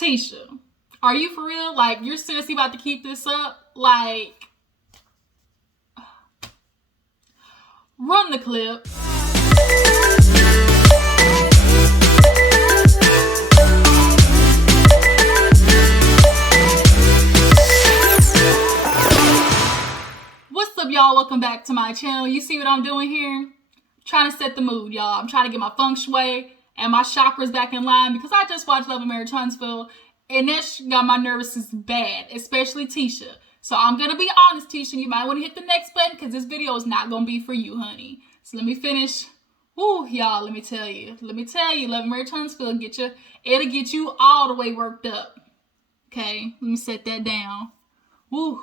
Tisha, are you for real? Like, you're seriously about to keep this up? Like, run the clip. What's up, y'all? Welcome back to my channel. You see what I'm doing here? Trying to set the mood, y'all. I'm trying to get my feng shui and my chakras back in line because I just watched Love and Marriage Huntsville and that got my nervous bad, especially Tisha. So I'm going to be honest, Tisha, you might want to hit the next button because this video is not going to be for you, honey. So let me finish. Woo, y'all, let me tell you, Love and Marriage Huntsville, it'll get you all the way worked up. Okay, let me set that down. Woo.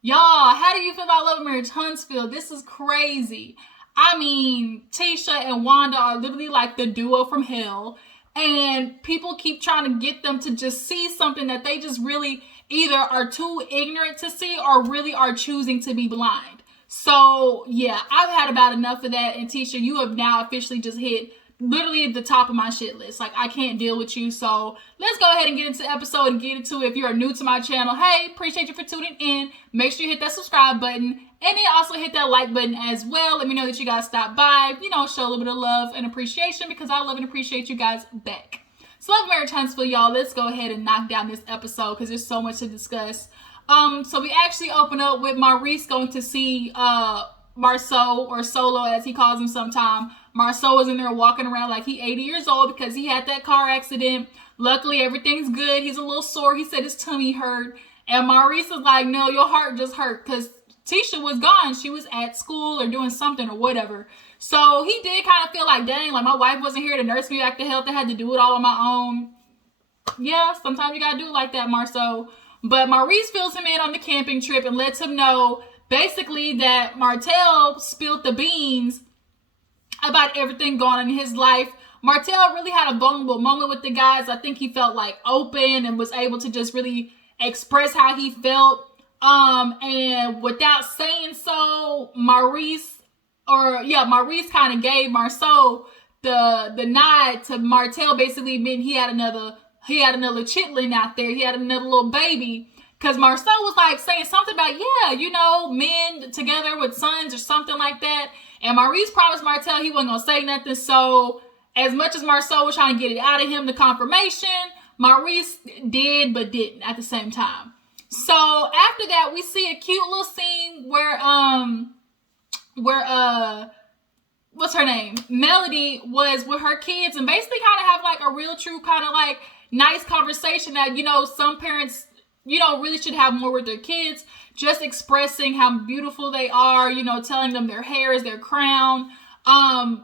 Y'all, how do you feel about Love and Marriage Huntsville? This is crazy. I mean, Tisha and Wanda are literally like the duo from hell. And people keep trying to get them to just see something that they just really either are too ignorant to see or really are choosing to be blind. So, yeah, I've had about enough of that. And Tisha, you have now officially just hit literally the top of my shit list. Like, I can't deal with you. So let's go ahead and get into the episode and get into it. If you are new to my channel, hey, appreciate you for tuning in. Make sure you hit that subscribe button and then also hit that like button as well. Let me know that you guys stopped by, you know, show a little bit of love and appreciation because I love and appreciate you guys back. So Love and Marriage Huntsville, y'all, let's go ahead and knock down this episode because there's so much to discuss. So we actually open up with Maurice going to see Marceau, or Solo as he calls him sometime. Marceau is in there walking around like he 80 years old because he had that car accident. Luckily, everything's good. He's a little sore. He said his tummy hurt. And Maurice is like, no, your heart just hurt because Tisha was gone. She was at school or doing something or whatever. So he did kind of feel like, dang, like my wife wasn't here to nurse me back to health. I had to do it all on my own. Yeah, sometimes you got to do it like that, Marceau. But Maurice fills him in on the camping trip and lets him know basically that Martell spilled the beans about everything going on in his life. Martell really had a vulnerable moment with the guys. I think he felt like open and was able to just really express how he felt. And without saying so, Maurice kind of gave Marceau the nod to Martell. Basically meant he had another chitlin out there. He had another little baby. Because Marceau was like saying something about, yeah, you know, men together with sons or something like that. And Maurice promised Martell he wasn't going to say nothing. So as much as Marceau was trying to get it out of him, the confirmation, Maurice did but didn't at the same time. So after that, we see a cute little scene where what's her name? Melody was with her kids and basically kind of have like a real true kind of like nice conversation that, you know, some parents, you know, really should have more with their kids, just expressing how beautiful they are, you know, telling them their hair is their crown,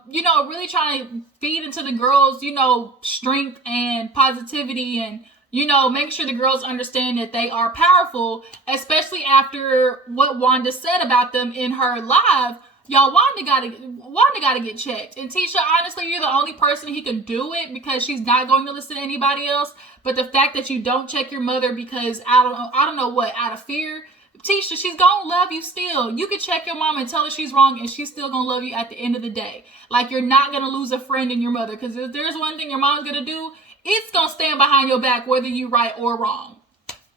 you know, really trying to feed into the girls, you know, strength and positivity and, you know, make sure the girls understand that they are powerful, especially after what Wanda said about them in her live. Y'all, Wanda gotta get checked. And Tisha, honestly, you're the only person he can do it because she's not going to listen to anybody else. But the fact that you don't check your mother because I don't know what, out of fear, Tisha, she's gonna love you still. You can check your mom and tell her she's wrong and she's still gonna love you at the end of the day. Like, you're not gonna lose a friend in your mother because if there's one thing your mom's gonna do, it's gonna stand behind your back whether you're right or wrong.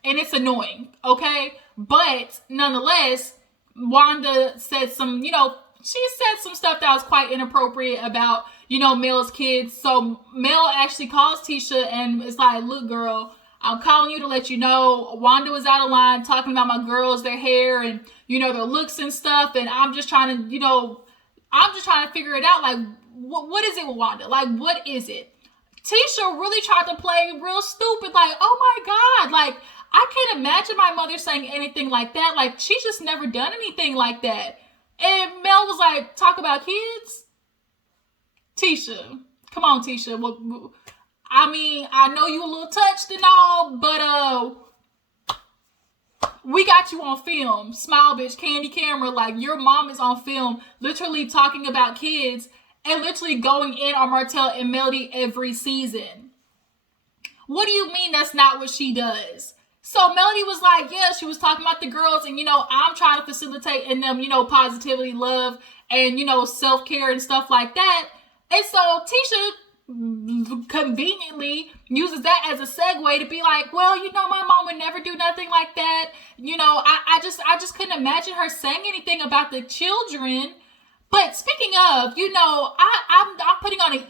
And it's annoying, okay? But nonetheless, Wanda said some, you know, she said some stuff that was quite inappropriate about, you know, Mel's kids. So Mel actually calls Tisha and it's like, look, girl, I'm calling you to let you know Wanda was out of line talking about my girls, their hair and, you know, their looks and stuff. And I'm just trying to, you know, figure it out. Like, what is it with Wanda? Like, what is it? Tisha really tried to play real stupid. Like, oh my God, like, I can't imagine my mother saying anything like that. Like, she's just never done anything like that. And Mel was like, talk about kids? Tisha, come on, Tisha. Well, I mean, I know you a little touched and all, but we got you on film. Smile, bitch, candy camera. Like, your mom is on film literally talking about kids and literally going in on Martell and Melody every season. What do you mean that's not what she does? So Melody was like, yeah, she was talking about the girls and, you know, I'm trying to facilitate in them, you know, positivity, love, and, you know, self-care and stuff like that. And so Tisha conveniently uses that as a segue to be like, well, my mom would never do nothing like that. I just couldn't imagine her saying anything about the children. But speaking of, I'm putting on an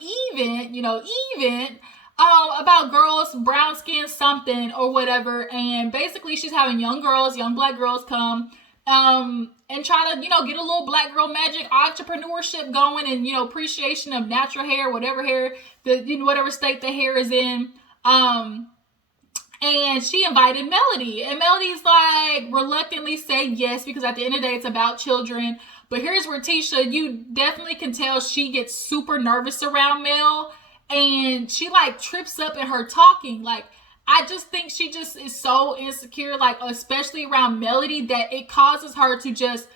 event about girls, brown skin something or whatever. And basically she's having young black girls come and try to, get a little black girl magic entrepreneurship going and, appreciation of natural hair, whatever hair, whatever state the hair is in. And she invited Melody. And Melody's like reluctantly said yes, because at the end of the day, it's about children. But here's where Tisha, you definitely can tell she gets super nervous around Mel. And she like trips up in her talking. Like, I just think she just is so insecure, like especially around Melody, that it causes her to just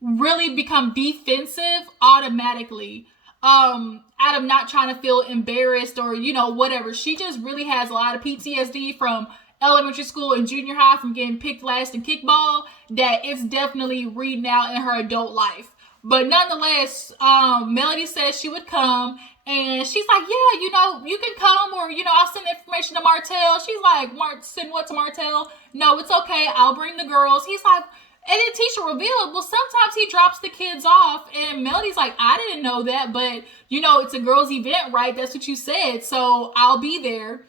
really become defensive automatically. Out of not trying to feel embarrassed or, whatever. She just really has a lot of PTSD from elementary school and junior high from getting picked last in kickball, that it's definitely reading out in her adult life. But nonetheless, Melody says she would come, and she's like, yeah, you can come, or, I'll send information to Martell. She's like, send what to Martell? No, it's okay. I'll bring the girls. He's like, and then Tisha revealed, well, sometimes he drops the kids off, and Melody's like, I didn't know that, but, it's a girls' event, right? That's what you said, so I'll be there.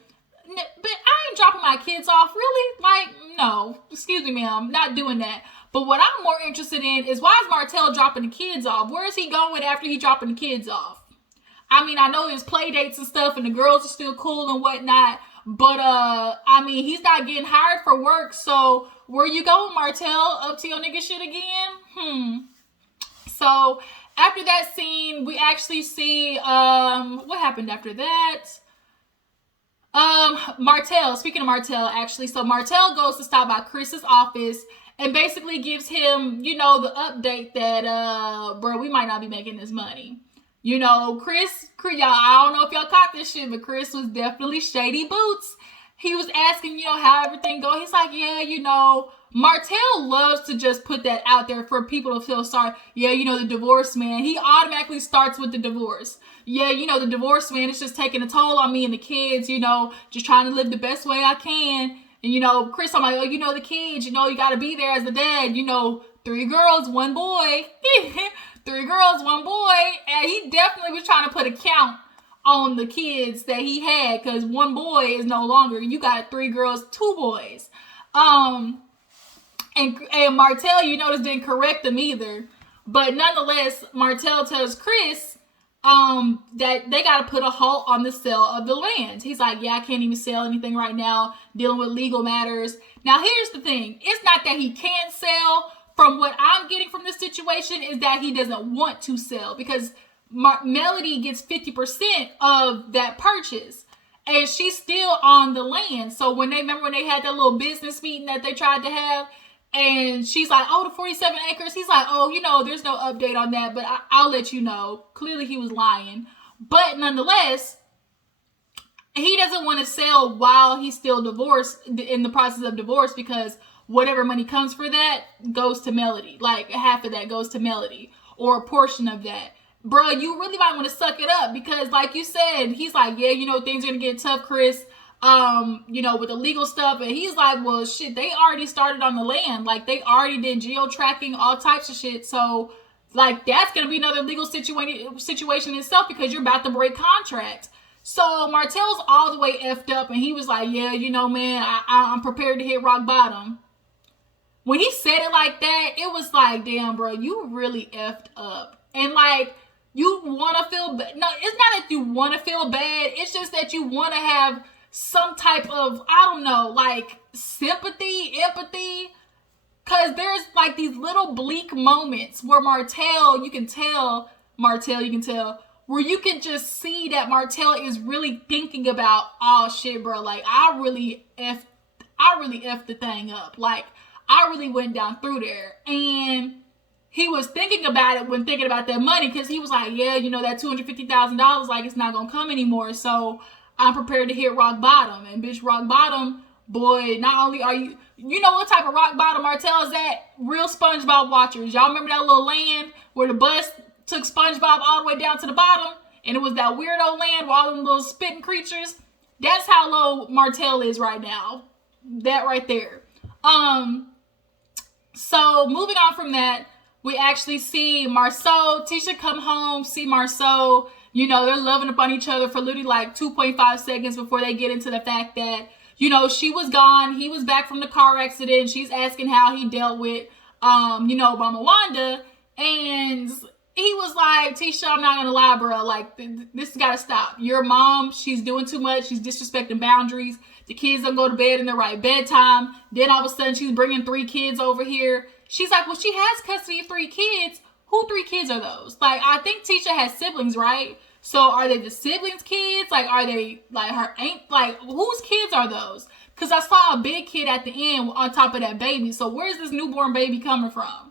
But I ain't dropping my kids off, really? Like, no. Excuse me, ma'am. Not doing that. But what I'm more interested in is, why is Martell dropping the kids off? Where is he going after he dropping the kids off? I mean, I know there's play dates and stuff, and the girls are still cool and whatnot, but, he's not getting hired for work, so where you going, Martell? Up to your nigga shit again? So, after that scene, we actually see, what happened after that? Martell, speaking of Martell, actually, so Martell goes to stop by Chris's office and basically gives him, the update that, bro, we might not be making this money. Chris, y'all, I don't know if y'all caught this shit, but Chris was definitely shady boots. He was asking, how everything go. He's like, yeah, Martell loves to just put that out there for people to feel sorry. Yeah, the divorce man. He automatically starts with the divorce. Yeah, the divorce man is just taking a toll on me and the kids, just trying to live the best way I can. And, Chris, I'm like, oh, the kids, you got to be there as the dad. 3 girls, 1 boy. 3 girls, 1 boy. And he definitely was trying to put a count on the kids that he had, because 1 boy is no longer. You got 3 girls, 2 boys. And Martell, this didn't correct them either. But nonetheless, Martell tells Chris that they got to put a halt on the sale of the land. He's like, yeah, I can't even sell anything right now, dealing with legal matters. Now, here's the thing. It's not that he can't sell. From what I'm getting from this situation is that he doesn't want to sell, because Melody gets 50% of that purchase, and she's still on the land. So when they had that little business meeting that they tried to have, and she's like, oh, the 47 acres. He's like, oh, there's no update on that, but I'll let you know. Clearly he was lying. But nonetheless, he doesn't want to sell while he's still divorced, in the process of divorce, because whatever money comes for that goes to Melody. Like, half of that goes to Melody, or a portion of that. Bro, you really might want to suck it up, because like you said, he's like, yeah, things are going to get tough, Chris, with the legal stuff. And he's like, well, shit, they already started on the land. Like, they already did geo-tracking, all types of shit. So, like, that's going to be another legal situation itself, because you're about to break contract. So Martell's all the way effed up, and he was like, yeah, man, I'm prepared to hit rock bottom. When he said it like that, it was like, damn, bro, you really effed up. And like, you want to feel bad. No, it's not that you want to feel bad. It's just that you want to have some type of, I don't know, like sympathy, empathy. Because there's like these little bleak moments where Martell, you can tell, where you can just see that Martell is really thinking about, oh shit, bro, like I really effed the thing up. Like, I really went down through there. And he was thinking about it when thinking about that money, because he was like, yeah, that $250,000, like, it's not gonna come anymore. So I'm prepared to hit rock bottom. And bitch, rock bottom, boy, not only are you what type of rock bottom Martell is at? Real SpongeBob watchers. Y'all remember that little land where the bus took SpongeBob all the way down to the bottom? and it was that weirdo land with all them little spitting creatures. That's how low Martell is right now. That right there. So moving on from that, we actually see Marceau, Tisha come home, see Marceau. You know, they're loving up on each other for literally like 2.5 seconds before they get into the fact that, you know, she was gone. He was back from the car accident. She's asking how he dealt with, you know, Mama Wanda. And he was like, Tisha, I'm not going to lie, bro. Like, this has got to stop. Your mom, she's doing too much. She's disrespecting boundaries. The kids don't go to bed in the right bedtime. Then all of a sudden, she's bringing 3 kids over here. She's like, well, she has custody of 3 kids. Who 3 kids are those? Like, I think Tisha has siblings, right? So are they the siblings' kids? Like, are they, like, her aunt? Like, whose kids are those? Because I saw a big kid at the end on top of that baby. So where's this newborn baby coming from?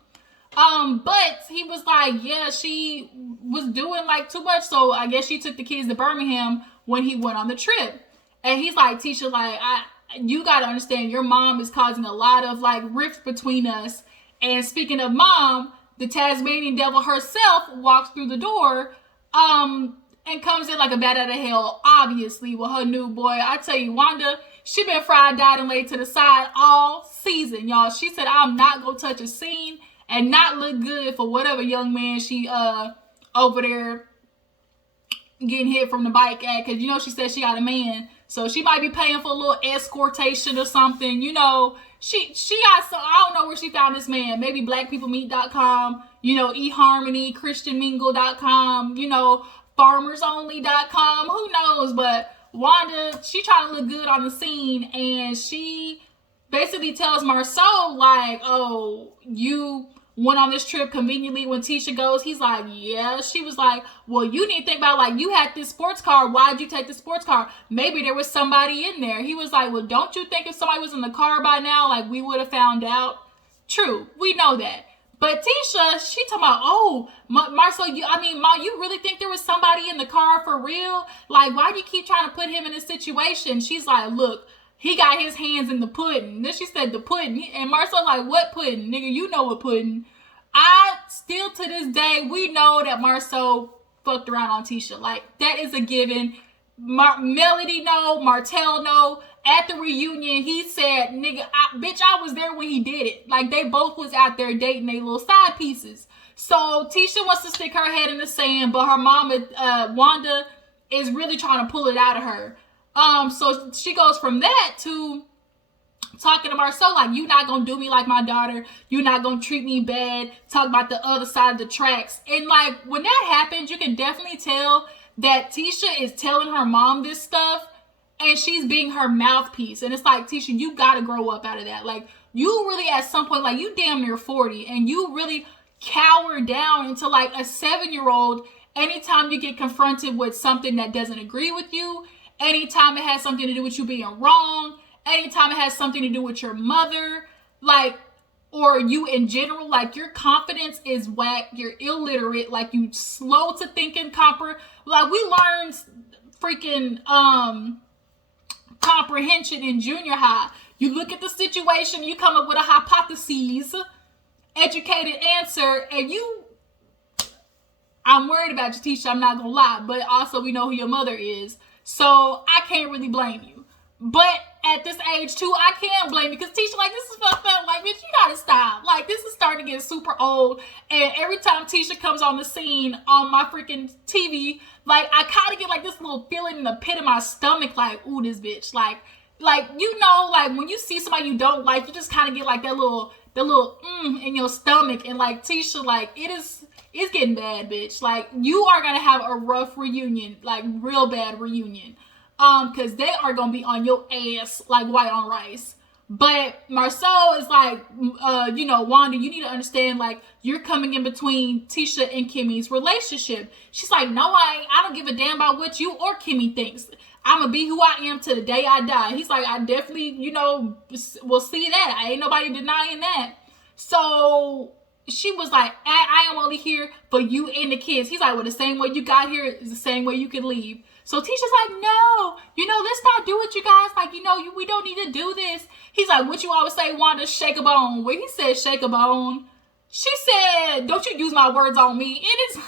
But he was like, yeah, she was doing, like, too much. So I guess she took the kids to Birmingham when he went on the trip. And he's like, Tisha, like, you got to understand, your mom is causing a lot of, like, rifts between us. And speaking of mom, the Tasmanian devil herself walks through the door, and comes in like a bat out of hell, obviously, with her new boy. I tell you, Wanda, she been fried, died, and laid to the side all season, y'all. She said, I'm not gonna touch a scene and not look good for whatever young man she, over there getting hit from the bike at. Cause, you know, she said she got a man. So she might be paying for a little escortation or something, you know. She got some, I don't know where she found this man. Maybe blackpeoplemeet.com, you know, eHarmony, christianmingle.com, you know, farmersonly.com, who knows? But Wanda, she trying to look good on the scene, and she basically tells Marceau, like, oh, you went on this trip conveniently when Tisha goes. He's like, yeah. She was like, well, you need to think about, like, you had this sports car. Why'd you take the sports car? Maybe there was somebody in there. He was like, well, don't you think if somebody was in the car by now, like, we would have found out? True, we know that. But Tisha, she talking about, oh, Marceau, Ma, you really think there was somebody in the car for real? Like, why do you keep trying to put him in a situation? She's like, look, he got his hands in the pudding. Then she said the pudding. And Marceau like, what pudding? Nigga, you know what pudding. I still, to this day, we know that Marceau fucked around on Tisha. Like, that is a given. Melody know, Martell know. At the reunion, he said, nigga, bitch, I was there when he did it. Like, they both was out there dating their little side pieces. So Tisha wants to stick her head in the sand, but her mama, Wanda, is really trying to pull it out of her. So she goes from that to talking to Marceau, like, you not gonna do me like my daughter. You not gonna treat me bad. Talk about the other side of the tracks. And, like, when that happens, you can definitely tell that Tisha is telling her mom this stuff, and she's being her mouthpiece. And it's like, Tisha, you gotta grow up out of that. Like, you really, at some point, like, you damn near 40, and you really cower down into, like, a 7-year-old anytime you get confronted with something that doesn't agree with you, anytime it has something to do with you being wrong, anytime it has something to do with your mother, like, or you in general, like, your confidence is whack, you're illiterate, like, you slow to think and comprehend. Like, we learned freaking, comprehension in junior high. You look at the situation, you come up with a hypothesis, educated answer, and I'm worried about you, Tisha, I'm not gonna lie, but also we know who your mother is, so I can't really blame you. But at this age too, I can't blame you, because Tisha, like, this is fucked up. Like, bitch, you gotta stop. Like, this is starting to get super old, and every time Tisha comes on the scene on my freaking TV, like, I kind of get, like, this little feeling in the pit of my stomach, like, ooh, this bitch. Like, you know, like, when you see somebody you don't like, you just kind of get, like, that little in your stomach. And, like, Tisha, like, it's getting bad, bitch. Like, you are going to have a rough reunion, like, real bad reunion. Because they are going to be on your ass like white on rice. But Marceau is like, you know, Wanda, you need to understand, like, you're coming in between Tisha and Kimmy's relationship. She's like, no, I don't give a damn about what you or Kimmy thinks. I'm going to be who I am to the day I die. He's like, I definitely, you know, will see that. Ain't nobody denying that. So she was like, I am only here for you and the kids. He's like, well, the same way you got here is the same way you can leave. So Tisha's like, no, you know, let's not do it, you guys. Like, you know, we don't need to do this. He's like, what you always say, Wanda, shake a bone. When he said shake a bone, she said, don't you use my words on me. It is,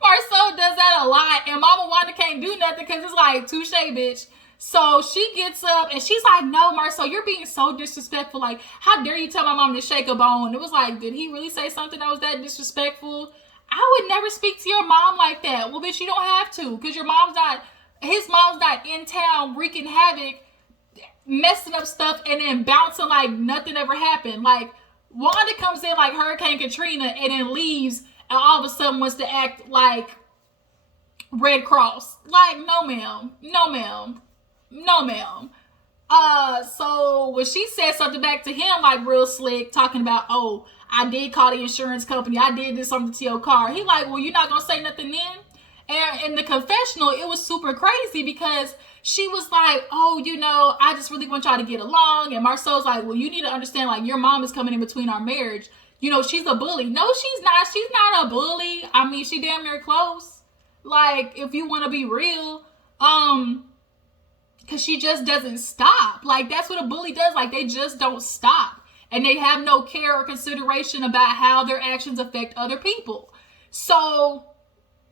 Marcel does that a lot, and Mama Wanda can't do nothing because it's like, touche, bitch. So she gets up and she's like, no, Marcel, you're being so disrespectful. Like, how dare you tell my mom to shake a bone? It was like, did he really say something that was that disrespectful? I would never speak to your mom like that. Well, bitch, you don't have to, because his mom's not in town wreaking havoc, messing up stuff, and then bouncing like nothing ever happened. Like, Wanda comes in like Hurricane Katrina and then leaves, and all of a sudden wants to act like Red Cross. Like, no ma'am. No ma'am. No ma'am. So when she said something back to him, like real slick, talking about, oh, I did call the insurance company, I did this something to your car. He like, well, you're not gonna say nothing then? And in the confessional, it was super crazy because she was like, oh, I just really want y'all to get along. And Marcel's like, well, you need to understand, like, your mom is coming in between our marriage. She's a bully. No, she's not. She's not a bully. I mean, she damn near close. Like, if you want to be real, because she just doesn't stop. Like, that's what a bully does. Like, they just don't stop. And they have no care or consideration about how their actions affect other people. So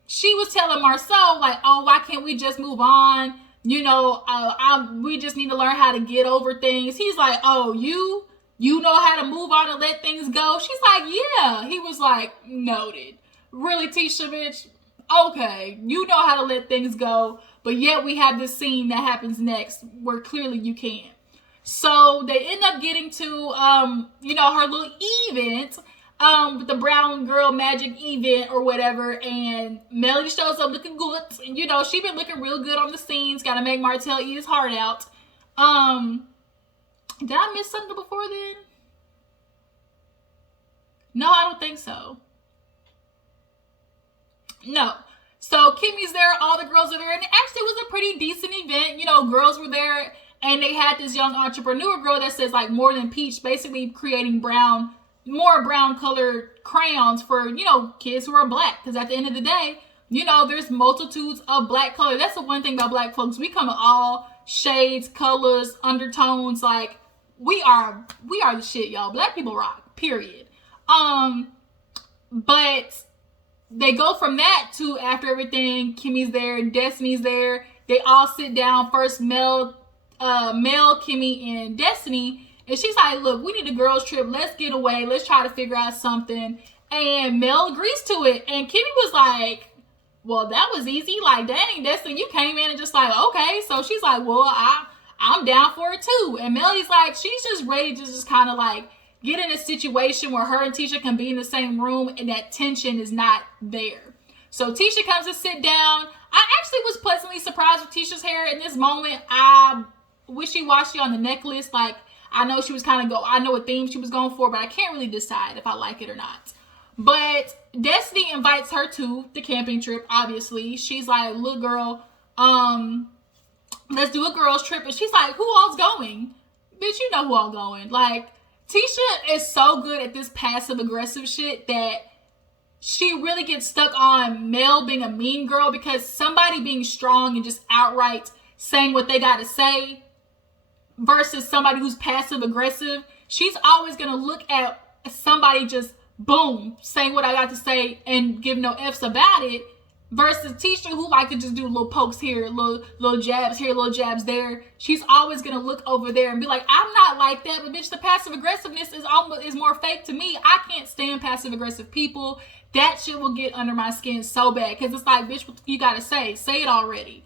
she was telling Marcel, like, oh, why can't we just move on? We just need to learn how to get over things. He's like, oh, you know how to move on and let things go? She's like, yeah. He was like, noted. Really, Tisha, bitch? Okay, you know how to let things go, but yet we have this scene that happens next where clearly you can't. So they end up getting to, her little event, with the brown girl magic event or whatever, and Melody shows up looking good. And she been looking real good on the scenes. Gotta make Martell eat his heart out. Did I miss something before then? No, I don't think so. No. So Kimmy's there, all the girls are there, and actually it was a pretty decent event. Girls were there, and they had this young entrepreneur girl that says, like, more than peach, basically creating more brown colored crayons for, kids who are black. Because at the end of the day, there's multitudes of black color. That's the one thing about black folks. We come in all shades, colors, undertones. Like, we are the shit, y'all. Black people rock, period. But they go from that to, after everything, Kimmy's there, Destiny's there. They all sit down. First, Mel, Kimmy, and Destiny. And she's like, look, we need a girls trip. Let's get away. Let's try to figure out something. And Mel agrees to it. And Kimmy was like, well, that was easy. Like, dang, Destiny, you came in and just like, okay. So she's like, well, I'm down for it too. And Melody's like, she's just ready to just kind of like get in a situation where her and Tisha can be in the same room and that tension is not there. So Tisha comes to sit down. I actually was pleasantly surprised with Tisha's hair in this moment. I wishy-washy on the necklace. Like, I know she was I know what theme she was going for, but I can't really decide if I like it or not. But Destiny invites her to the camping trip, obviously. She's like, look, girl, let's do a girls trip. And she's like, who all's going? Bitch, you know who all going. Like, Tisha is so good at this passive-aggressive shit that she really gets stuck on Mel being a mean girl, because somebody being strong and just outright saying what they got to say versus somebody who's passive aggressive, she's always going to look at somebody just boom saying what I got to say and give no F's about it, versus Tisha, who like to just do little pokes here, little jabs here, little jabs there. She's always going to look over there and be like, I'm not like that, but bitch, the passive aggressiveness is more fake to me. I can't stand passive aggressive people. That shit will get under my skin so bad, because it's like, bitch, what you got to say it already.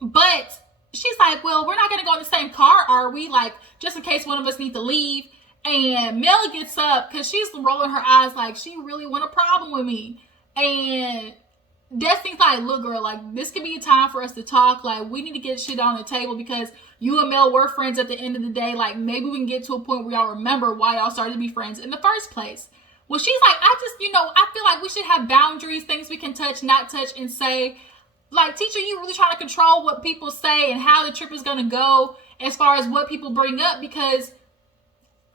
But she's like, well, we're not going to go in the same car, are we? Like, just in case one of us need to leave. And Mel gets up because she's rolling her eyes like she really want a problem with me. And Destiny's like, look, girl, like, this could be a time for us to talk. Like, we need to get shit on the table because you and Mel were friends at the end of the day. Like, maybe we can get to a point where y'all remember why y'all started to be friends in the first place. Well, she's like, I feel like we should have boundaries, things we can touch, not touch, and say. Like, teacher, you really trying to control what people say and how the trip is going to go as far as what people bring up, because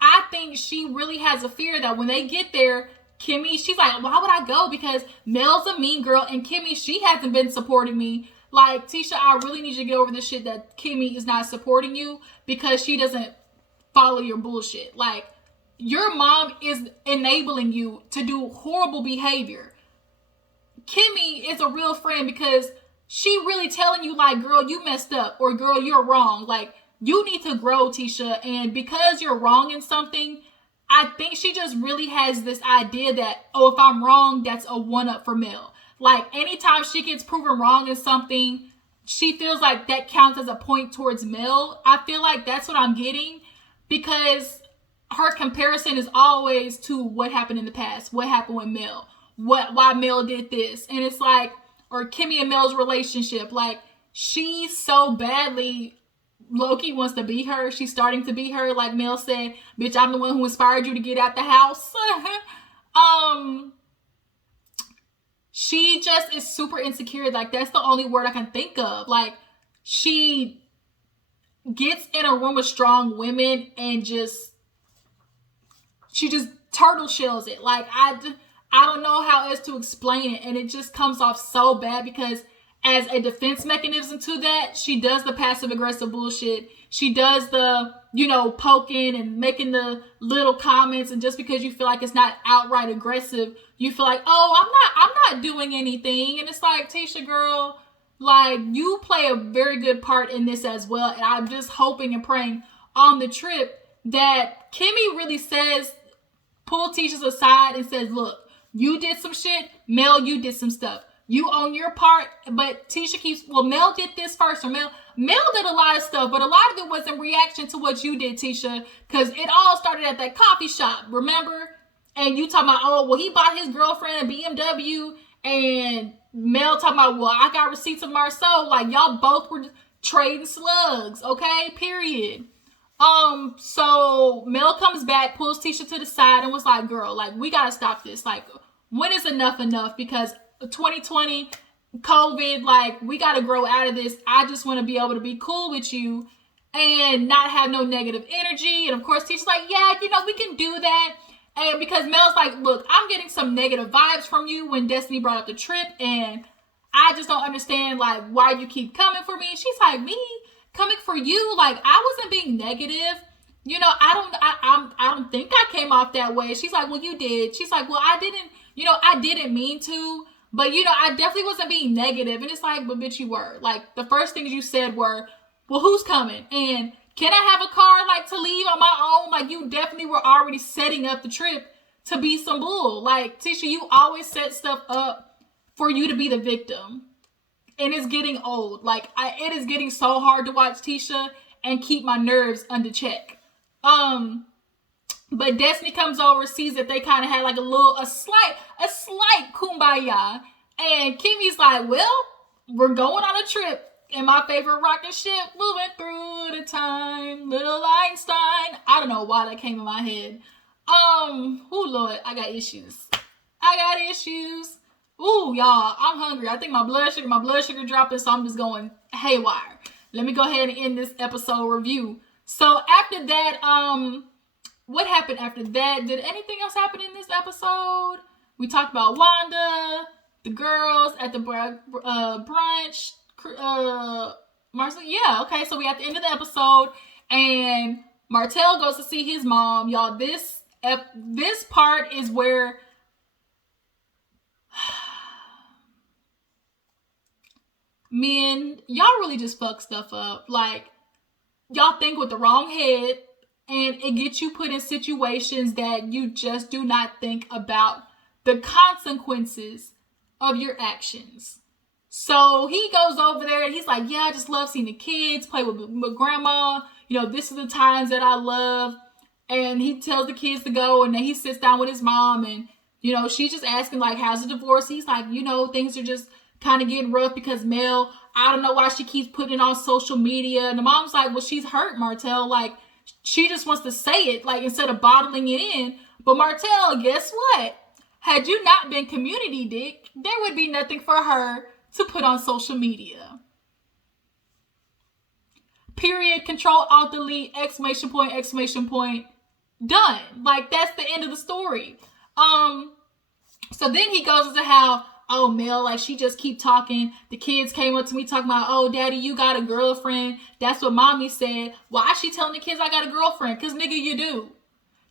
I think she really has a fear that when they get there, Kimmy, she's like, why would I go? Because Mel's a mean girl, and Kimmy, she hasn't been supporting me. Like, Tisha, I really need you to get over this shit that Kimmy is not supporting you because she doesn't follow your bullshit. Like, your mom is enabling you to do horrible behavior. Kimmy is a real friend because she really telling you, like, girl, you messed up, or girl, you're wrong. Like, you need to grow, Tisha. And because you're wrong in something, I think she just really has this idea that, oh, if I'm wrong, that's a one-up for Mel. Like, anytime she gets proven wrong in something, she feels like that counts as a point towards Mel. I feel like that's what I'm getting, because her comparison is always to what happened in the past, what happened with Mel, why Mel did this. And it's like, or Kimmy and Mel's relationship, like, she so badly Loki wants to be her. She's starting to be her. Like Mel said, bitch, I'm the one who inspired you to get out the house. She just is super insecure. Like, that's the only word I can think of. Like, she gets in a room of strong women and she just turtle shells it. Like, I don't know how else to explain it. And it just comes off so bad because as a defense mechanism to that, she does the passive aggressive bullshit. She does the, poking and making the little comments. And just because you feel like it's not outright aggressive, you feel like, oh, I'm not doing anything. And it's like, Tisha, girl, like, you play a very good part in this as well. And I'm just hoping and praying on the trip that Kimmy really pull Tisha aside and says, look, you did some shit. Mel, you did some stuff. You own your part, but Tisha keeps, well, Mel did this first, or Mel did a lot of stuff, but a lot of it was in reaction to what you did, Tisha, because it all started at that coffee shop, remember? And you talking about, oh, well, he bought his girlfriend a BMW, and Mel talking about, well, I got receipts of Marceau. Like, y'all both were trading slugs, okay? Period. So Mel comes back, pulls Tisha to the side, and was like, girl, like, we gotta stop this. Like, when is enough? Because 2020, COVID, like, we got to grow out of this. I just want to be able to be cool with you and not have no negative energy. And of course, Tisha's like, yeah, we can do that. And because Mel's like, look, I'm getting some negative vibes from you when Destiny brought up the trip. And I just don't understand, like, why you keep coming for me. She's like, me coming for you? Like, I wasn't being negative. I don't think I came off that way. She's like, well, you did. She's like, well, I didn't mean to. But, I definitely wasn't being negative. And it's like, but bitch, you were. Like, the first things you said were, well, who's coming? And can I have a car, like, to leave on my own? Like, you definitely were already setting up the trip to be some bull. Like, Tisha, you always set stuff up for you to be the victim. And it's getting old. Like, it is getting so hard to watch Tisha and keep my nerves under check. But Destiny comes over, sees that they kind of had like a slight kumbaya. And Kimmy's like, well, we're going on a trip in my favorite rocket ship, moving through the time, little Einstein. I don't know why that came in my head. Oh Lord, I got issues. Ooh, y'all, I'm hungry. I think my blood sugar dropping, so I'm just going haywire. Let me go ahead and end this episode review. So after that, what happened after that? Did anything else happen in this episode? We talked about Wanda, the girls at the brunch, Marcel. Yeah, okay. So we at the end of the episode, and Martell goes to see his mom. Y'all, this part is where men, y'all really just fuck stuff up. Like, y'all think with the wrong head. And it gets you put in situations that you just do not think about the consequences of your actions. So he goes over there and he's like, yeah, I just love seeing the kids play with grandma. This is the times that I love. And he tells the kids to go, and then he sits down with his mom, and, she's just asking, like, how's the divorce? He's like, things are just kind of getting rough because Mel, I don't know why she keeps putting it on social media. And the mom's like, well, she's hurt, Martell. Like, she just wants to say it, like, instead of bottling it in. But Martell, guess what? Had you not been community dick, there would be nothing for her to put on social media. Period, Control, Alt, Delete, exclamation point, done. Like, that's the end of the story. So then he goes into how, oh, Mel, like, she just keep talking. The kids came up to me talking about, oh, daddy, you got a girlfriend. That's what mommy said. Why is she telling the kids I got a girlfriend? Because, nigga, you do.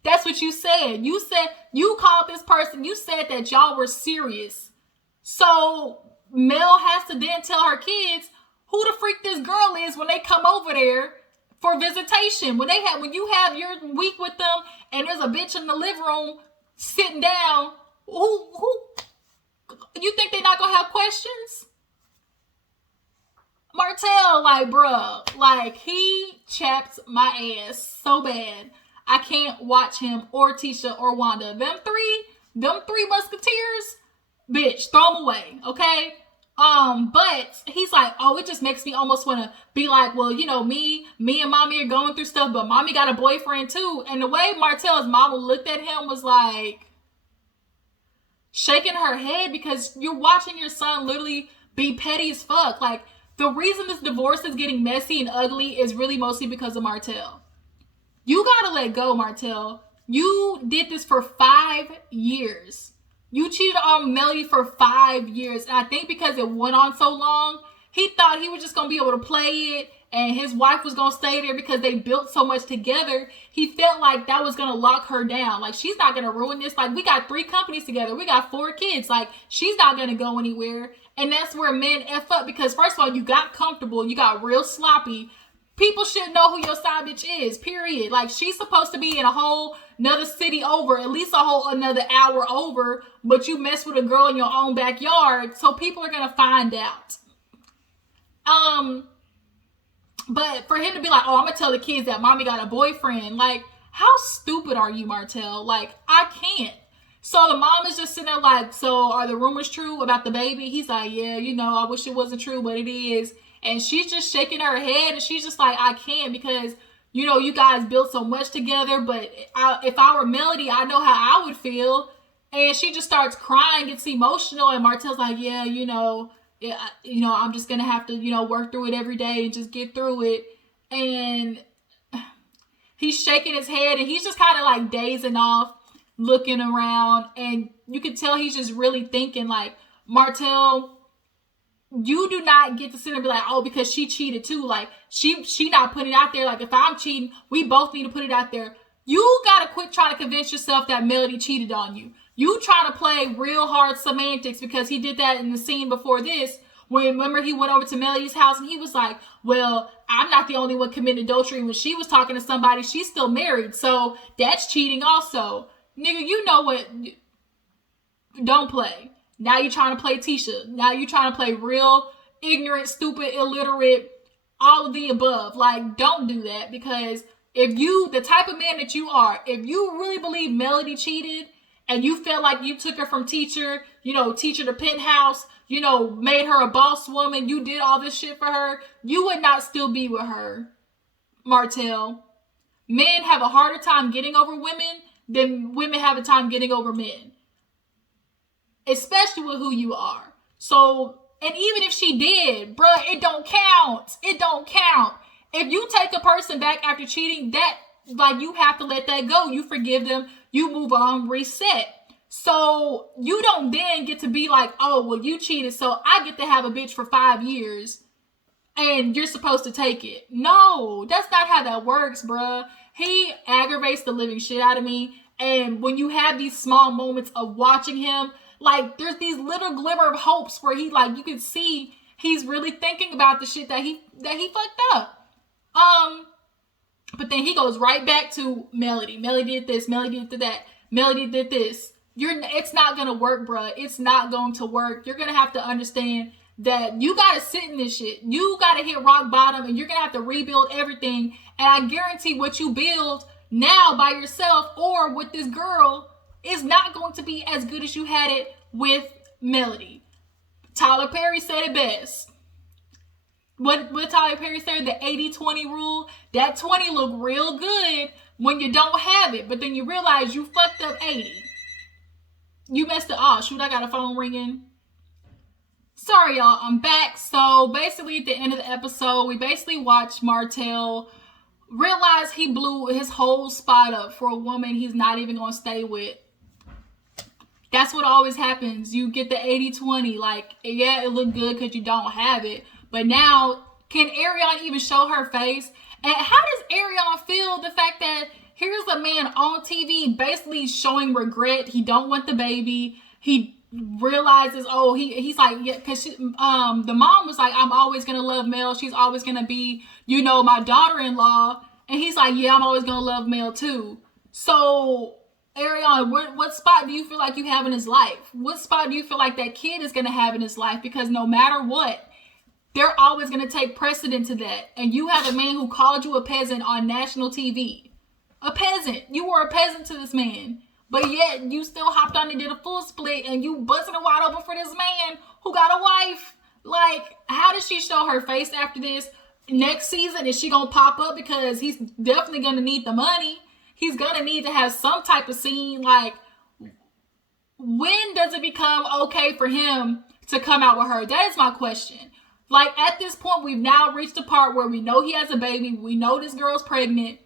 That's what you said. You called this person. You said that y'all were serious. So Mel has to then tell her kids who the freak this girl is when they come over there for visitation. When you have your week with them and there's a bitch in the living room sitting down, who you think they're not gonna have questions? Martell, like, bruh, like, he chaps my ass so bad. I can't watch him or Tisha or Wanda. Them three musketeers, bitch, throw them away, okay? But he's like, oh, it just makes me almost want to be like, well, you know, me and mommy are going through stuff, but mommy got a boyfriend too. And the way Martell's mama looked at him was like shaking her head, because you're watching your son literally be petty as fuck. Like, the reason this divorce is getting messy and ugly is really mostly because of Martell. You gotta let go, Martell. You did this for 5 years. You cheated on Melody for 5 years. And I think because it went on so long, he thought he was just going to be able to play it and his wife was going to stay there because they built so much together. He felt like that was going to lock her down. Like, she's not going to ruin this. Like, we got 3 companies together. We got 4 kids. Like, she's not going to go anywhere. And that's where men F up, because first of all, you got comfortable. You got real sloppy. People should know who your side bitch is, period. Like, she's supposed to be in a whole another city over, at least a whole another hour over, but you mess with a girl in your own backyard, so people are gonna find out. But for him to be like, oh, I'm gonna tell the kids that mommy got a boyfriend, like, how stupid are you, Martell? Like, I can't. So the mom is just sitting there like, so are the rumors true about the baby? He's like, yeah, you know, I wish it wasn't true, but it is. And she's just shaking her head, and she's just like, I can't, because, you know, you guys built so much together, but if I were Melody, I know how I would feel. And she just starts crying, gets emotional, and Martell's like, yeah, I'm just going to have to, work through it every day and just get through it. And he's shaking his head, and he's just kind of like dazing off, looking around, and you can tell he's just really thinking, like, Martell, you do not get to sit and be like, oh, because she cheated too. Like, she not putting it out there. Like, if I'm cheating, we both need to put it out there. You got to quit trying to convince yourself that Melody cheated on you. You trying to play real hard semantics, because he did that in the scene before this. When, remember, he went over to Melody's house and he was like, well, I'm not the only one committing adultery. When she was talking to somebody, she's still married. So that's cheating also. Nigga, you know what? Don't play. Now you're trying to play Tisha. Now you're trying to play real ignorant, stupid, illiterate, all of the above. Like, don't do that, because if you, the type of man that you are, if you really believe Melody cheated and you feel like you took her from teacher to penthouse, made her a boss woman, you did all this shit for her, you would not still be with her, Martell. Men have a harder time getting over women than women have a time getting over men. Especially with who you are. So, and even if she did, bruh, it don't count. It don't count. If you take a person back after cheating, that, like, you have to let that go. You forgive them. You move on, reset. So, you don't then get to be like, oh, well, you cheated, so I get to have a bitch for 5 years, and you're supposed to take it. No, that's not how that works, bruh. He aggravates the living shit out of me, and when you have these small moments of watching him, like, there's these little glimmer of hopes where he, like, you can see he's really thinking about the shit that he fucked up. But then he goes right back to Melody. Melody did this. Melody did that. Melody did this. It's not gonna work, bruh. It's not going to work. You're gonna have to understand that you gotta sit in this shit. You gotta hit rock bottom, and you're gonna have to rebuild everything. And I guarantee what you build now by yourself or with this girl is not going to be as good as you had it with Melody. Tyler Perry said it best. What Tyler Perry said, the 80-20 rule, that 20 look real good when you don't have it, but then you realize you fucked up 80. You messed it. Oh, shoot, I got a phone ringing. Sorry, y'all, I'm back. So basically at the end of the episode, we basically watched Martell realize he blew his whole spot up for a woman he's not even going to stay with. That's what always happens. You get the 80-20. Like, yeah, it looked good because you don't have it. But now, can Ariane even show her face? And how does Ariane feel the fact that here's a man on TV basically showing regret? He don't want the baby. He realizes, oh, he's like, yeah, because the mom was like, I'm always gonna love Mel. She's always gonna be, my daughter-in-law. And he's like, yeah, I'm always gonna love Mel too. So, Ariana, what spot do you feel like you have in his life? What spot do you feel like that kid is gonna have in his life? Because no matter what, they're always gonna take precedent to that. And you have a man who called you a peasant on national TV. A peasant. You were a peasant to this man. But yet, you still hopped on and did a full split, and you busted it wide open for this man who got a wife. Like, how does she show her face after this? Next season, is she going to pop up? Because he's definitely going to need the money. He's going to need to have some type of scene. Like, when does it become okay for him to come out with her? That is my question. Like, at this point, we've now reached the part where we know he has a baby. We know this girl's pregnant.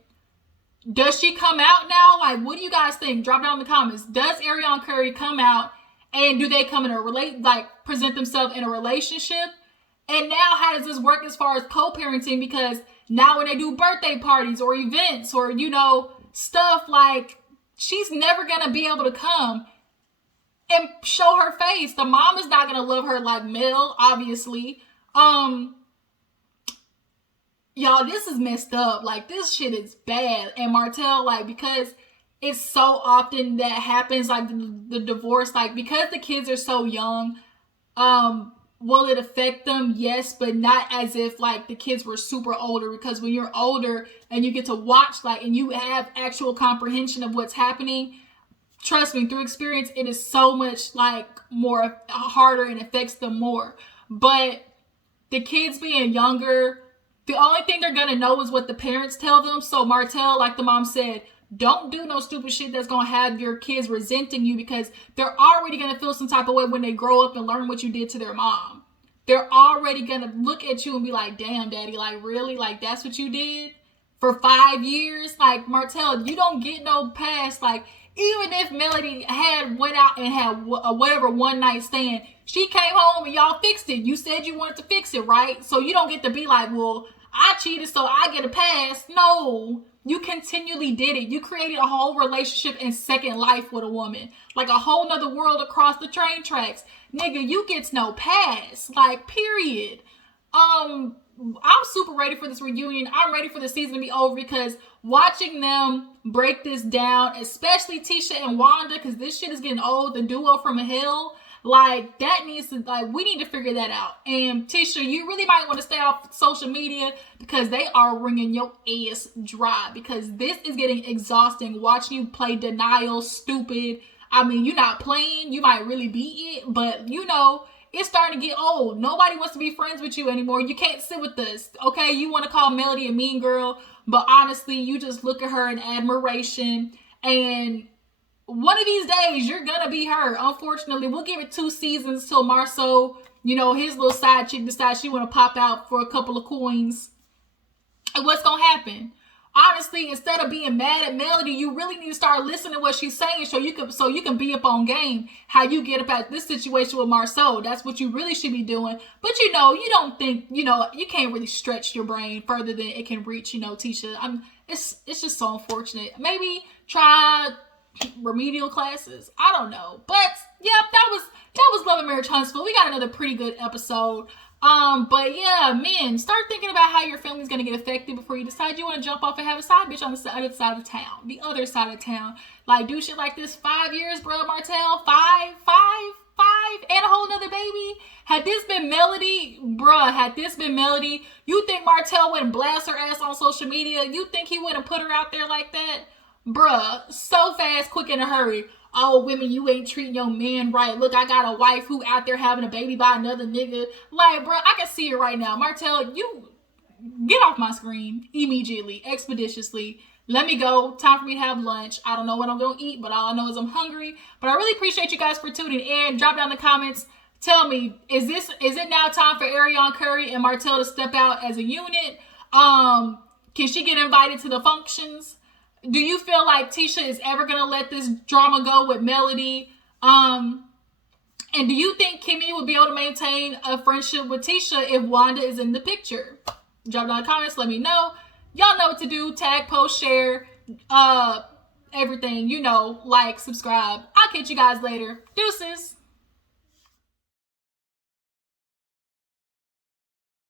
Does she come out now? Like, what do you guys think? Drop down in the comments. Does Ariana Curry come out, and do they come in a present themselves in a relationship? And now, how does this work as far as co-parenting? Because now when they do birthday parties or events or, stuff, like, she's never going to be able to come and show her face. The mom is not going to love her like Mel, obviously. Y'all, this is messed up. Like, this shit is bad. And Martell, like, because it's so often that happens, like, the divorce, like, because the kids are so young, will it affect them? Yes, but not as if, like, the kids were super older. Because when you're older and you get to watch, like, and you have actual comprehension of what's happening, trust me, through experience, it is so much, like, more harder and affects them more. But the kids being younger, the only thing they're going to know is what the parents tell them. So Martell, like the mom said, don't do no stupid shit that's going to have your kids resenting you, because they're already going to feel some type of way when they grow up and learn what you did to their mom. They're already going to look at you and be like, damn, daddy, like, really? Like, that's what you did for 5 years? Like, Martell, you don't get no pass. Like, even if Melody went out and had whatever one night stand, she came home and y'all fixed it. You said you wanted to fix it, right? So you don't get to be like, well, I cheated, so I get a pass. No, you continually did it. You created a whole relationship and second life with a woman. Like a whole nother world across the train tracks. Nigga, you gets no pass. Like, period. I'm super ready for this reunion. I'm ready for the season to be over, because watching them break this down, especially Tisha and Wanda, because this shit is getting old, the duo from hell, like, that needs to, like, we need to figure that out. And Tisha, you really might want to stay off social media, because they are wringing your ass dry, because this is getting exhausting, watching you play denial, stupid. I mean, you're not playing, you might really be it, but it's starting to get old. Nobody wants to be friends with you anymore. You can't sit with us, okay? You want to call Melody a mean girl, but honestly, you just look at her in admiration, and one of these days, you're gonna be her. Unfortunately, we'll give it 2 seasons till Marceau, his little side chick decides she want to pop out for a couple of coins. And what's gonna happen? Honestly, instead of being mad at Melody, you really need to start listening to what she's saying, so you can be up on game how you get up at this situation with Marceau. That's what you really should be doing. But you don't think, you can't really stretch your brain further than it can reach, Tisha. It's just so unfortunate. Maybe try remedial classes. I don't know. But yeah, that was Love and Marriage Huntsville. We got another pretty good episode. But yeah, men, start thinking about how your family's gonna get affected before you decide you want to jump off and have a side bitch on the other side of town. The other side of town. Like, do shit like this 5 years, bro, Martell. Five, and a whole nother baby. Had this been Melody, you think Martell wouldn't blast her ass on social media? You think he wouldn't put her out there like that? Bruh, so fast, quick, in a hurry. Oh, women, you ain't treating your man right. Look, I got a wife who out there having a baby by another nigga. Like, bruh, I can see it right now. Martell, you get off my screen immediately, expeditiously. Let me go. Time for me to have lunch. I don't know what I'm going to eat, but all I know is I'm hungry. But I really appreciate you guys for tuning in. Drop down in the comments. Tell me, is it now time for Ariana Curry and Martell to step out as a unit? Can she get invited to the functions? Do you feel like Tisha is ever going to let this drama go with Melody? And do you think Kimmy would be able to maintain a friendship with Tisha if Wanda is in the picture? Drop down in the comments. Let me know. Y'all know what to do. Tag, post, share, everything. Like, subscribe. I'll catch you guys later. Deuces.